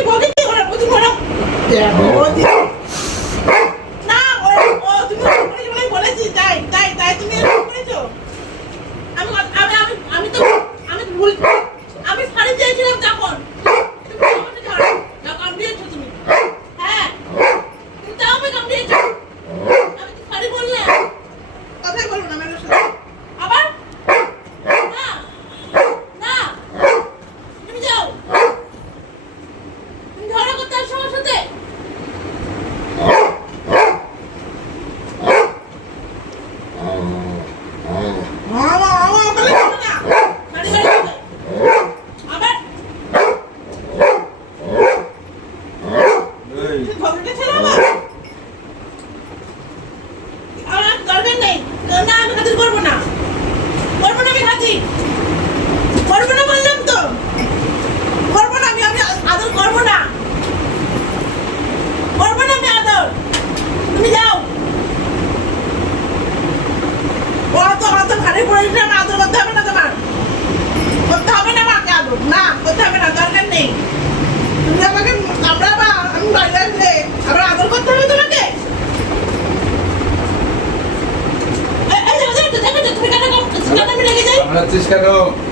আমি বলেছি ওরা বুঝি ওরা বলেছি না ও তুমি বলেছি তাই তাই তাই তুমি এরকম করেছো আমি আমি আমি আমি তো আমি ভুল আমি শাড়ি চেয়েছিলাম তখন তুমি আমাকে ধরো না কাম দিয়েছো তুমি হ্যাঁ তুমি তাও আমি কাম দিয়েছো আমি তো শাড়ি বললে কথাই বলবো না মেয়ের সাথে আবার না না তুমি যাও তুমি ঝগড়া করতে আসছো আমার সাথে চেষ্টা করো।